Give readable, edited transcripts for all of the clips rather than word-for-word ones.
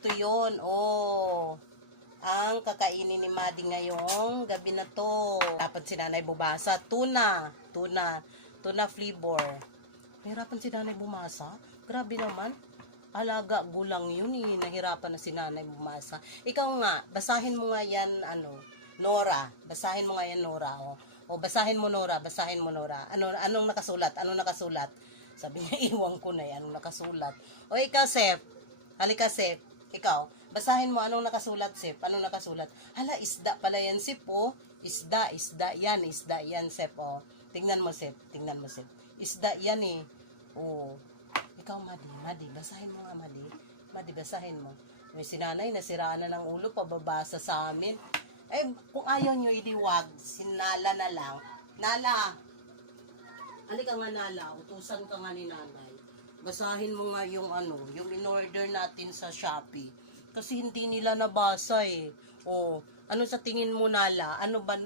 ito yon. Oh. Ang kakainin ni Madi ngayong gabi na to. Dapat si Nanay bumasa. Tuna flavor. Nahirapan si Nanay bumasa? Grabe naman. Alaga gulang yun eh. Nahirapan na si Nanay bumasa. Ikaw nga, basahin mo nga yan, Nora. Basahin mo nga yan, Nora. O basahin mo, Nora. Basahin mo, Nora. Anong nakasulat? Anong nakasulat? Sabi niya, iwan ko na yan. Anong nakasulat? O ikaw, Sep. Halika, Sep. Ikaw, basahin mo anong nakasulat, Sep. Anong nakasulat? Hala, isda pala yan, Sep, oh. Isda yan, Sep, oh. Tingnan mo, Sep. Isda yan, eh. Oh. Ikaw, Madi, basahin mo nga, Madi, basahin mo. May sinanay, nasiraan na ng ulo, pababasa sa amin. Eh, kung ayaw nyo, idiwag, sinala na lang. Nala, halika nga, Nala, utusan ka nga ni Nanay. Basahin mo nga yung yung in-order natin sa Shopee. Kasi hindi nila nabasa eh. O, ano sa tingin mo, Nala? Ano ba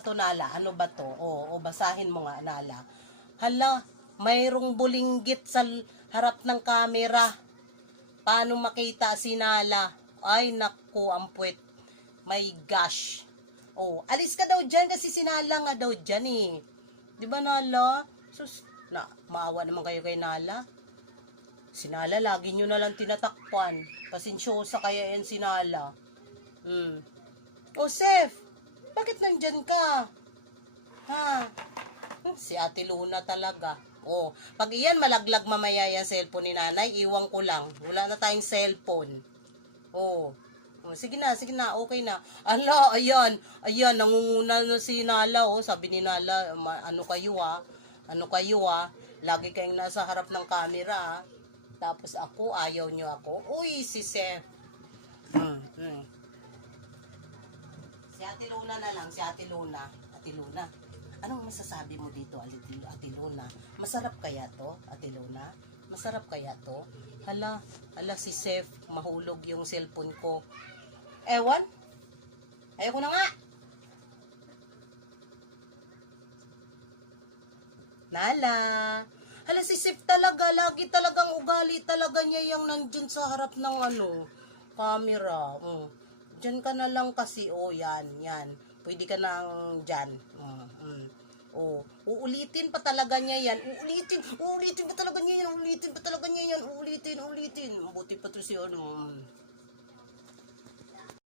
to, Nala? Ano ba to? O basahin mo nga, Nala. Hala, mayroong bulinggit sa harap ng camera. Paano makita si Nala? Ay, naku, ang puwet. My gosh. O, alis ka daw dyan kasi si Nala nga daw dyan eh. Di ba, Nala? Sus, maawa naman kayo kay Nala. Si Nala, lagi nyo na lang tinatakpan. Pasensyosa kaya yan si Nala. O, Sef, bakit nandyan ka? Ha? Si Ate Luna talaga. O, pag iyan malaglag mamaya yung cellphone ni Nanay, iwan ko lang. Wala na tayong cellphone. O, sige na, okay na. Ala, ayan, nangunguna na si Nala, oh. Sabi ni Nala, ano kayo ah, lagi kayong nasa harap ng camera, ah. Tapos ako, ayaw nyo ako. Uy, si Sef. Si Ate Luna na lang, Ate Luna. Anong masasabi mo dito, Ate Luna? Masarap kaya to, Ate Luna? Masarap kaya to? Hala, si Sef, mahulog yung cellphone ko. Ewan? Ayoko na nga. Nala. Hala, si Sef talaga, lagi talagang ugali talaga niya yung nandyan sa harap ng camera. Diyan ka na lang kasi, yan. Pwede ka nang dyan. Uulitin pa talaga niya yan. Uulitin pa talaga niya yan. Uulitin. Buti pa to si